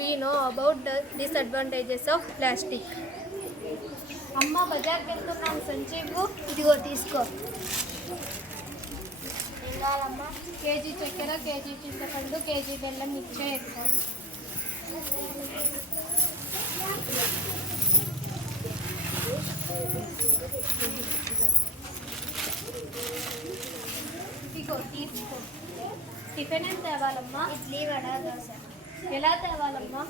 we know about the disadvantages of plastic. అమ్మ బజార్కి వెళ్తున్నాను సంజీవు. ఇదిగో తీసుకో. ఏం కావాలమ్మా? కేజీ చక్కెర, కేజీ చింతపండు, కేజీ బెల్లం ఇచ్చే ఎక్కువ. ఇదిగో తీర్చుకో. టిఫిన్ ఏం తేవాలమ్మా? ఇడ్లీ, వడ, దోశ. ఎలా తేవాలమ్మా?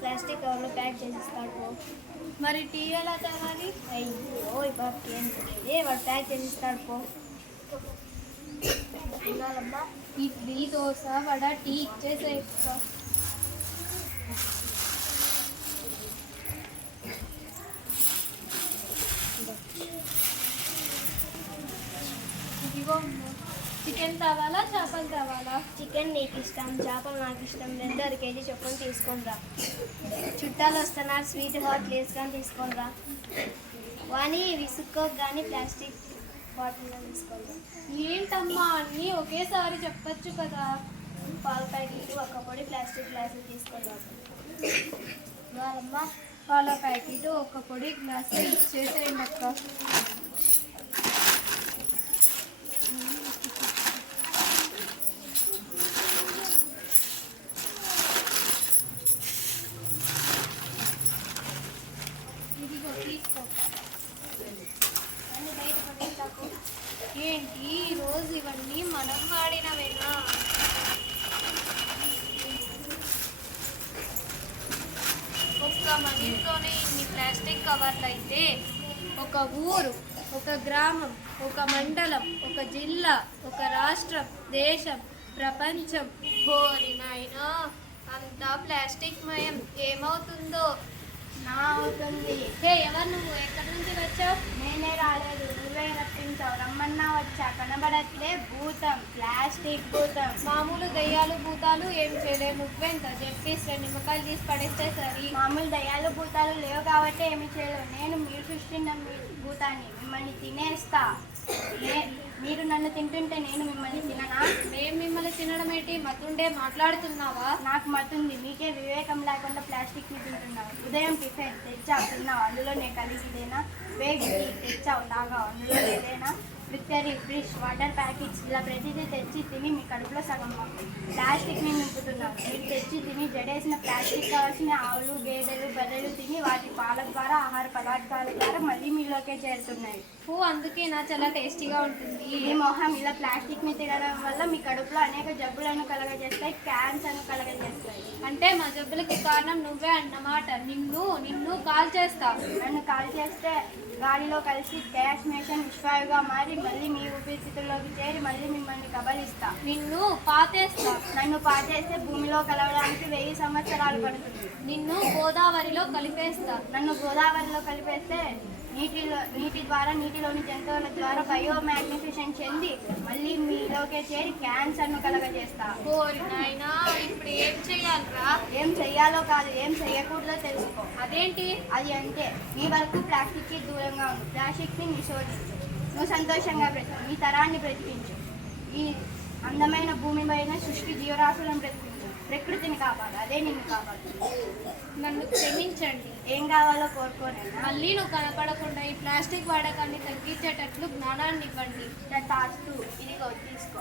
ప్లాస్టిక్ కవర్లో ప్యాక్ చేసిస్తాడు. మరి టీ ఎలా తేవాలి? అయ్యో బాబుకి ఏం తెలియదు, వాడు ప్యాక్ చేసిస్తాడు పో. ఉండాలమ్మా. ఇడ్లీ, దోశ, వడ, టీ ఇచ్చేసే. ఇదిగో చికెన్ తేవాలా, చేపలు తేవాలా? చికెన్ నీకు ఇష్టం, చేపలు నాకు ఇష్టం. 2 కేజీ చొప్పున తీసుకొని రా. చుట్టాలు వస్తున్నారు, స్వీట్ హాట్ తీసుకొని తీసుకొని రా. వాణి విసుక్కోకు కానీ ప్లాస్టిక్ బాటిల్లో తీసుకోండి. ఏంటమ్మా అన్నీ ఒకేసారి చెప్పచ్చు కదా. పాల ప్యాకెట్, 1 పొడి ప్లాస్టిక్ గ్లాసులు తీసుకొని రామ్మా. పాల ప్యాకెట్, 1 పొడి గ్లాసు ఇచ్చేసేయండి అక్క. ఇదిగో తీసుకో. అన్నీ బయట పడేస్తాకు. ఏంటి ఈరోజు ఇవన్నీ మనం వాడినవేనా? ఒక్క మన ఇంట్లోనే ఇన్ని ప్లాస్టిక్ కవర్లు అయితే ఒక ఊరు, ఒక గ్రామం, ఒక మండలం, ఒక జిల్లా, ఒక రాష్ట్రం, దేశం, ప్రపంచం కోరినైనా అంతా ప్లాస్టిక్ మయం ఏమవుతుందో. నా అవుతుంది. ఎవరు నువ్వు? ఎక్కడి నుంచి వచ్చావు? నేనే రాలేదు, నువ్వే రప్పించావు. రమ్మన్నా వచ్చా, కనబడట్లే. భూతం, ప్లాస్టిక్ భూతం. మామూలు దయ్యాలు భూతాలు ఏం చేయలేవు. నువ్వెంత చెప్పేసి 2 నిమ్మకాయలు తీసి పడేస్తే సరి. మామూలు దయ్యాలు భూతాలు లేవు కాబట్టి ఏమి చేయలేవు. నేను మీరు సృష్టించిన భూతాన్ని, మిమ్మల్ని తినేస్తా. మీరు నన్ను తింటుంటే నేను మిమ్మల్ని తిననా? మేము మిమ్మల్ని తినడం ఏంటి? మతుండే మాట్లాడుతున్నావా? నాకు మతుంది, మీకే వివేకం లేకుండా ప్లాస్టిక్ని తింటున్నావు. ఉదయం టిఫిన్ తెచ్చావు, తిన్నావు, అందులో నేను కలిగిదేనా? వేగి తెచ్చావు, తాగావు, అందులో లేదేనా? విక్టరీ, ఫ్రిష్, వాటర్ ప్యాకెట్స్ ఇలా ప్రతిదీ తెచ్చి తిని మీ కడుపులో సగం ప్లాస్టిక్ని నింపుతున్నారు. మీరు తెచ్చి తిని జడేసిన ప్లాస్టిక్ కావాల్సిన ఆవులు, గేదెలు, బర్రెలు తిని వాటి పాల ద్వారా, ఆహార పదార్థాల ద్వారా మళ్ళీ మీలోకే చేరుతున్నాయి. అందుకే నా చాలా టేస్టీగా ఉంటుంది. ఈ మొహం ఇలా ప్లాస్టిక్ని తినడం వల్ల మీ కడుపులో అనేక జబ్బులను కలగజేస్తాయి, క్యాన్సర్ను కలగజేస్తాయి. అంటే మా జబ్బులకి కారణం నువ్వే అన్నమాట. నిన్ను కాల్ చేస్తా. నన్ను కాల్ చేస్తే గాలిలో కలిసి గ్యాస్ మిషన్ విశ్వాయుగా మారి మళ్ళీ మీ ఊపిరితిత్తుల్లోకి చేరి మళ్ళీ మిమ్మల్ని కబలిస్తా. నిన్ను పాతేస్తా. నన్ను పాతేస్తే భూమిలో కలవడానికి 1000 సంవత్సరాలు పడుతుంది. నిన్ను గోదావరిలో కలిపేస్తా. నన్ను గోదావరిలో కలిపేస్తే నీటి ద్వారా, నీటిలోని జంతువుల ద్వారా బయోమాగ్నిఫికేషన్ చెంది మళ్ళీ మీలోకే చేరి క్యాన్సర్ను కలగజేస్తా. నాయనా, ఇప్పుడు ఏం చెయ్యాలరా? ఏం చెయ్యాలో కాదు, ఏం చెయ్యకూడదో తెలుసుకో. అదేంటి? అది అంటే మీ వరకు ప్లాస్టిక్కి దూరంగా ఉంది, ప్లాస్టిక్ని నిషేధించు. నువ్వు సంతోషంగా బ్రతుకు, నీ తరాన్ని బ్రతికించు. ఈ అందమైన భూమి పైన సృష్టి జీవరాశులను బ్రతికించు. ప్రకృతిని కాపాడు, అదే నిన్ను కాపాడు. నన్ను క్షమించండి. ఏం కావాలో కోరుకోనైనా మళ్ళీ నువ్వు కనపడకుండా ఈ ప్లాస్టిక్ వాడకాన్ని తగ్గించేటట్లు జ్ఞానాన్ని ఇవ్వండి. తాస్తూ. ఇదిగో తీసుకో.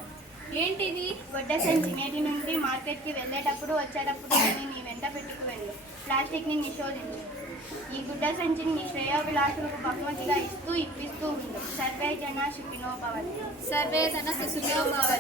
ఏంటిది? గొడ్డ సంచి. నేటి నుండి మార్కెట్కి వెళ్ళేటప్పుడు వచ్చేటప్పుడు దీన్ని నీ వెంట పెట్టుకు వెళ్ళు. ప్లాస్టిక్ని నిషేధించు. ఈ గుడ్డ సంచిని నీ శ్రేయోభిలాషులకు బహుమతిగా ఇప్పిస్తూ ఉండు. సర్వే జన సుఖినో భవంతు. సర్వే జన సుఖినో భవంతు.